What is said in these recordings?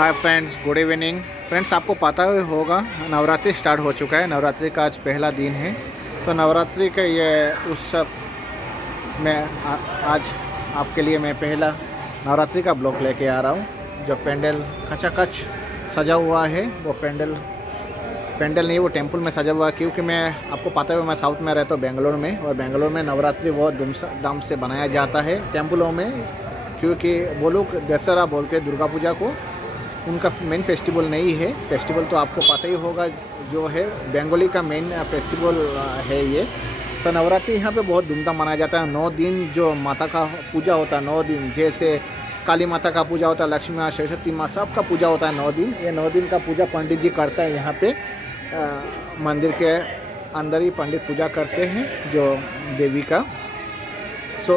Hi friends, good evening. Friends, आपको पता ही होगा नवरात्रि स्टार्ट हो चुका है। नवरात्रि का आज पहला दिन है। तो नवरात्रि का ये उत्सव में आज आपके लिए मैं पहला नवरात्रि का ब्लॉग लेके आ रहा हूँ। जो पेंडल खचाखच सजा हुआ है वो पेंडल नहीं, वो टेंपल में सजा हुआ है। क्योंकि मैं आपको पता है मैं साउथ में रहता हूँ, बेंगलोर में, और बेंगलोर में नवरात्रि बहुत धूमधाम से बनाया जाता है टेंपलों में। क्योंकि वो लोग दशहरा बोलते हैं दुर्गा पूजा को, उनका मेन फेस्टिवल नहीं है। फेस्टिवल तो आपको पता ही होगा, जो है बंगाली का मेन फेस्टिवल है ये। तो नवरात्रि यहाँ पे बहुत धूमधाम मनाया जाता है। 9 दिन जो माता का पूजा होता है, 9 दिन, जैसे काली माता का पूजा होता है, लक्ष्मी माँ, सरस्वती माँ, सबका पूजा होता है 9 दिन। ये 9 दिन का पूजा पंडित जी करता है यहाँ पे मंदिर के अंदर ही पंडित पूजा करते हैं जो देवी का। सो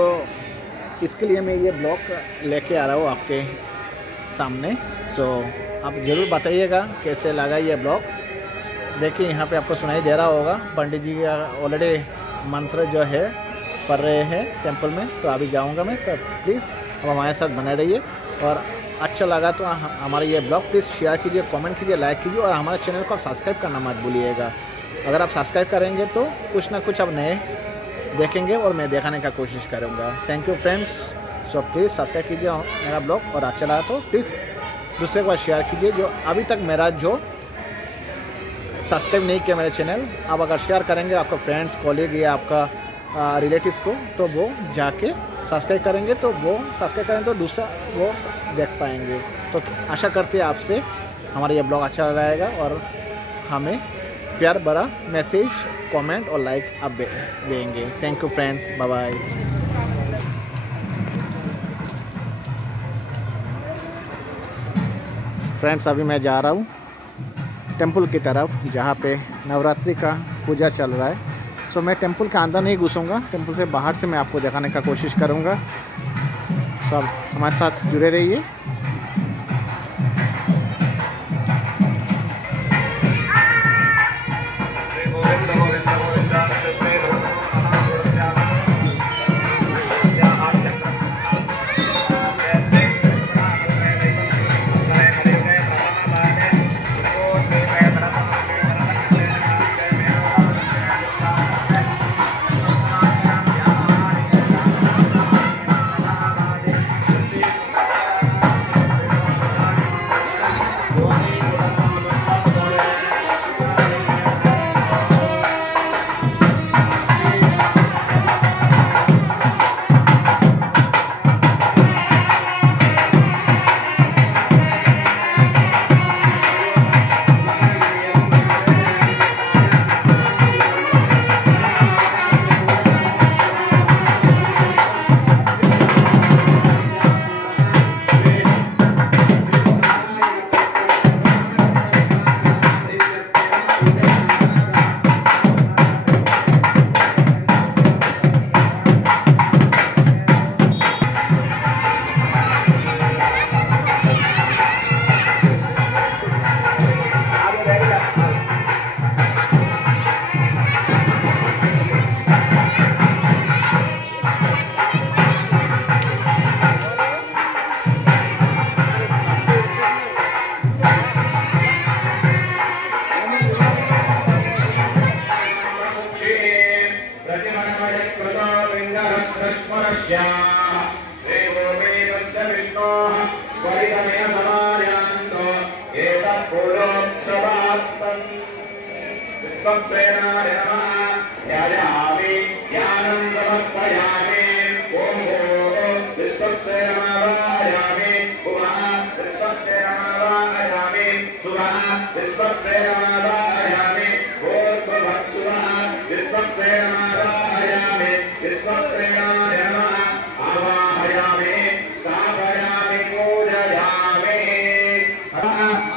इसके लिए मैं ये ब्लॉग लेके आ रहा हूँ आपके सामने। सो आप ज़रूर बताइएगा कैसे लगा ये ब्लॉग। देखिए यहाँ पे आपको सुनाई दे रहा होगा, पंडित जी का ऑलरेडी मंत्र जो है पढ़ रहे हैं टेंपल में। तो अभी जाऊँगा मैं, तो प्लीज़ अब हमारे साथ बने रहिए। और अच्छा लगा तो हमारा ये ब्लॉग प्लीज़ शेयर कीजिए, कमेंट कीजिए, लाइक कीजिए, और हमारे चैनल को सब्सक्राइब करना मत भूलिएगा। अगर आप सब्सक्राइब करेंगे तो कुछ ना कुछ अब नए देखेंगे और मैं दिखाने का कोशिश करूँगा। Thank you friends. So please subscribe कीजिए मेरा ब्लॉग, और अच्छा लगा तो प्लीज़ दूसरे को शेयर कीजिए। जो अभी तक मेरा जो सब्सक्राइब नहीं किया मेरे चैनल, अब अगर शेयर करेंगे आपका फ्रेंड्स, कॉलीग या आपका रिलेटिव्स को, तो वो जाके सब्सक्राइब करेंगे, तो वो सब्सक्राइब करेंगे तो दूसरा वो देख पाएंगे। तो आशा करते हैं आपसे हमारा ये ब्लॉग अच्छा रहेगा और हमें प्यार भरा मैसेज, कमेंट और लाइक आप देंगे। Thank you friends, bye bye. Friends, अभी मैं जा रहा हूँ टेंपल की तरफ जहाँ पे नवरात्रि का पूजा चल रहा है। सो मैं टेंपल के अंदर नहीं घुसूँगा, टेंपल से बाहर से मैं आपको दिखाने का कोशिश करूँगा। सो आप हमारे साथ जुड़े रहिए।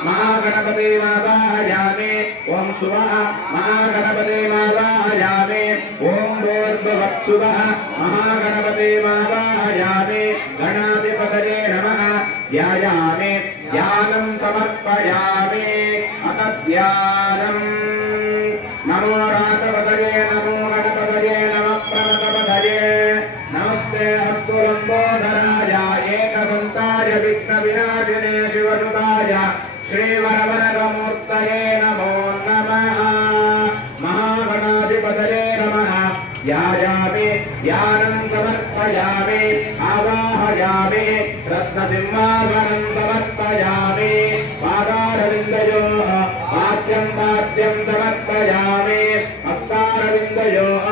महागणपति वावायामे ओम सुवः महागणपति वावायामे ओम भूर्भुवः महागणपति वावायामे गणाधिपतये नमः ध्यायामि ध्यानं समर्पयामि अथ ध्यानं नमो रातपतये नमो गणपतये नमः प्रणतपतये नमस्ते अस्तु लंबोदराय एकदन्ताय विघ्नविनाशिने शिव श्रीवरदनुताय श्रीवरवरदमूर्तये नमो नमः। महागणाधिपतये नमः। यायामि ध्यानं समर्पयामि आवाहयामि रत्नसिंहासनं समर्पयामि पादारविन्दयोः पाद्यं समर्पयामि हस्तारविन्दयोः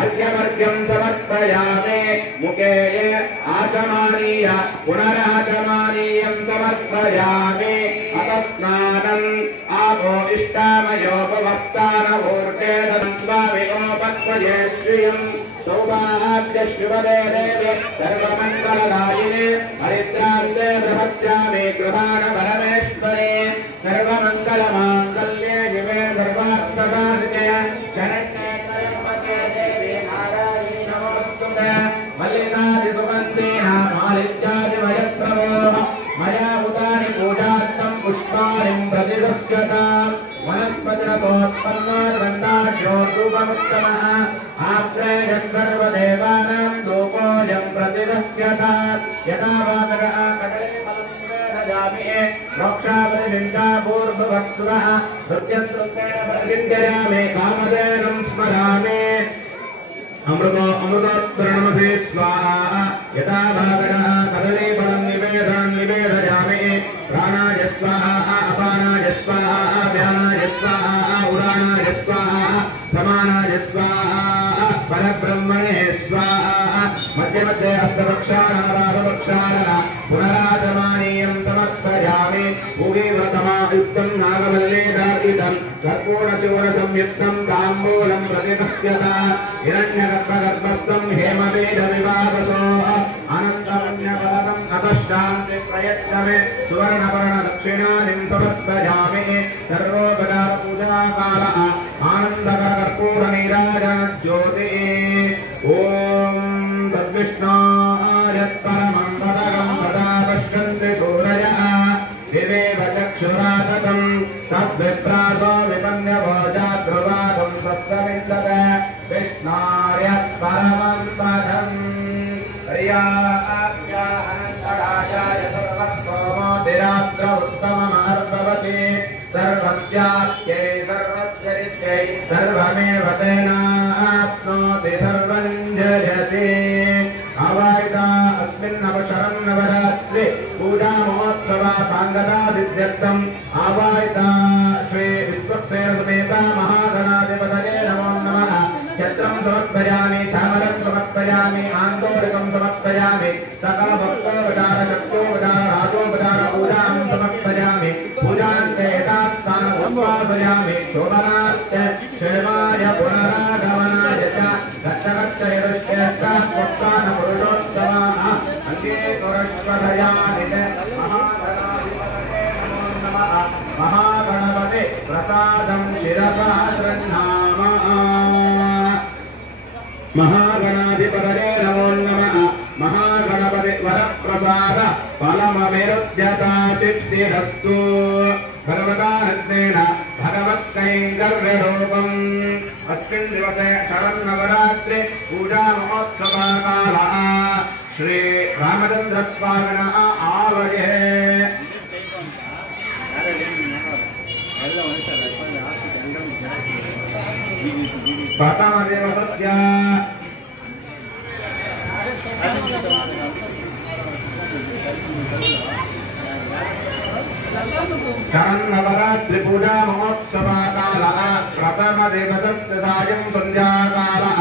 अर्घ्यमर्घ्यं समर्पयामि मुखे आचमानीय पुनराचमानीयं समर्पयामि अतः स्नानम् आपो इष्टामयोपवस्तानमूर्ते स्वामिकोपत्वये श्रियम् सौभाग्य शुभदे देवे सर्वमङ्गलदायिने हरिद्रान्ते ब्रह्मस्यामि गृहाण परमेश्वरे सर्वमङ्गलमाङ्गल्ये शिवे सर्वार्थसाधिके शरण्ये त्र्यम्बके देवी नारायणि नमोस्तुते मल्लिकादिसुगन्धेन मालिक्यादिमयप्रभोः मया उतानि पूजार्थं पुष्पाणि प्रतिदृश्यताम् वनस्पतिरसोत्पन्नोर्गन्धाढ्योर्धूपमुत्तमः आप्रेयः सर्वदेवानां धूपोऽयं प्रतिदृश्यताम् यथा वातकः कटले फलस्वेन रोक्षावतिनिन्दापूर्ववत्सुरः नृत्यन्तृत्वेन प्रविद्ययामि कामधेनुं स्मरामि अमृतोत्प्रणमसे स्वाहा यथा भागः कदलीफलं निवेदयामि प्राणाय स्वाहा अपानाय स्वाहा व्यानाय स्वाहा उदानाय स्वाहा समानाय स्वाहा परब्रह्मणे स्वाहा मध्ये मध्ये हस्तवक्षाणपादवक्षाणः पुनराचमानीयं समर्पयामि भूगीव्रतमायुक्तं नागवल्लेदार्पितं कर्पूरचूर्णसंयुक्तं ताम्बूलं प्रतिपक्ष्यता हिरण्यगर्भगर्भस्थं हेमवेदविवाहसोः अनन्तमन्यफलदम् अतश्चान्तिप्रयच्छमे सुवर्णवर्णदक्षिणानिं समर्पयामि सर्वोपचारपूजाकालः आनन्दकरकर्पूरनीराजनज्योतिः ॐ तद्विष्णोः यत्परमं पदकं तदा पश्यन्ति सूरयः दिवेव चक्षुराततं तद्विप्रासो विपन्यभोजाद्रुवादं तत्सविन्दते विष्णोर्यत्परमं पदम् हर्याभ्याहन्तराजाय सर्वस्तोमोतिरात्र उत्तममहर्भवति सर्वस्याख्यै सर्वस्यरित्यै सर्वमेव तेनाप्नोति सर्वं जयति अवायिता अस्मिन्नवसरं नवरात्रि पूजा महोत्सवा सांगता सिद्ध्यर्थम् आवायिता श्री विश्वक्सेनसमेता महागणाधिपतये नमो नमः। छत्रं समर्पयामि चामरं समर्पयामि आन्तोलिकं समर्पयामि सकलभक्तोपचार शक्तोपचार राजोपचार पूजां समर्पयामि पूजान्ते यथास्थानमुपासयामि शोभनार्थे क्षेमाय पुनरागमनाय च गच्छगच्छयश्रेष्ठास्वस्थानपुरुषोत्तमाः अङ्गीकुरुष्वदयानि च महागणपते प्रसादं शिरसा गृह्णामः। महागणाधिपतये नमो नमः। महागणपति वरप्रसाद फलमविरुध्यता सिद्धिरस्तु भगवतानन्देन भगवत्कैङ्कर्यरूपम् अस्मिन् दिवसे शरन्नवरात्रि पूजा महोत्सवकालः श्री रामचन्द्रस्वामिनः आवये प्रथमदिवसस्य शरन्नवरात्रि पूजा महोत्सवकालः प्रथमदिवसस्य सायं सन्ध्याकालः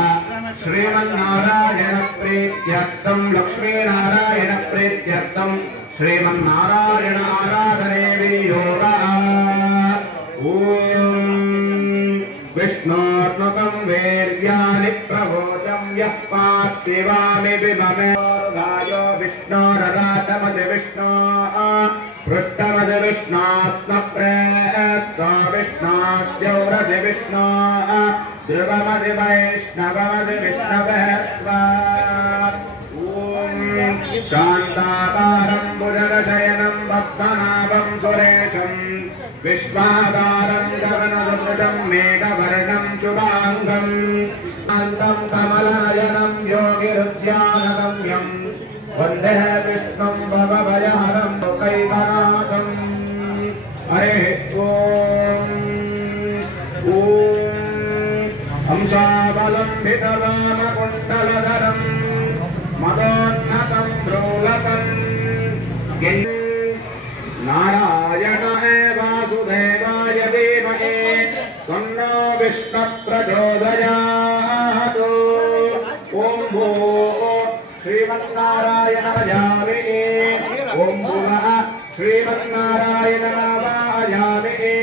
श्रीमन्नारायणप्रीत्यर्थं लक्ष्मीनारायणप्रीत्यर्थं श्रीमन्नारायण आराधने वियोगः। ॐ विष्णोर्नुकं वीर्याणि प्रभोजं यः पार्थिवामि विममे गायो विष्णोररातमसि विष्णोः पृष्ठमसि विष्णोस्नप्रेस्तो विष्णोस्यौरसि विष्णोः ध्रुवमसि वैष्णवमसि विष्णवः शान्ताकारं भुजगशयनं पद्मनाभं सुरेशं विश्वाधारं गगनसदृशं मेघवर्णं शुभाङ्गं शान्तं कमलनयनं योगिरुद्यानगम्यं वन्दे विष्णुं भवभयहरं लोकैकनाथम् नारायणाय वासुदेवाय धीमहि तन्नो विष्णुः प्रचोदयात्। ॐ भो श्रीमन्नारायण भजामहे ॐ भुवः श्रीमन्नारायण भजामहे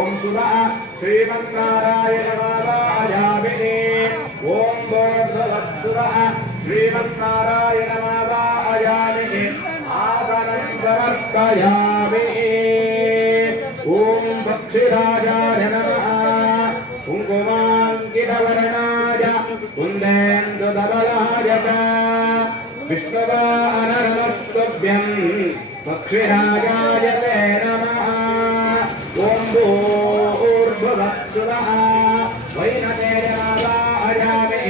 ॐ सुवः श्रीमन्नारायण भजामहे ॐ भोर्भुवः श्रीमन्नारायण भजामहे आदरं समर्पयामि। ॐ पक्षिराजाय नमः कुङ्कुमाङ्कितवर्णाय कुन्देन्दुधवलाय च विष्णुवानरमस्तुभ्यं पक्षिराजाय ते नमः। ॐ भूर्भुवस्सुवः वैनतेयावायामि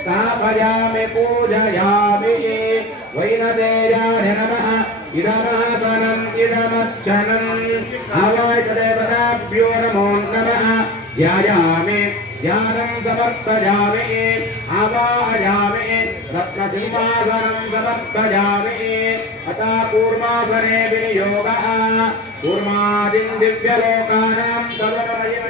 स्थापयामि पूजयामि। वैनतेयाय नमः इदमासनम् इदमर्चनम् आवायतदेवताभ्यो नमो नमः। ध्यायामि ध्यानं समर्पयामि आवाहयामि रत्नसिंहासनं समर्पयामि। अतः कूर्मासने विनियोगः कूर्मादिं दिव्यलोकानां सर्वमयं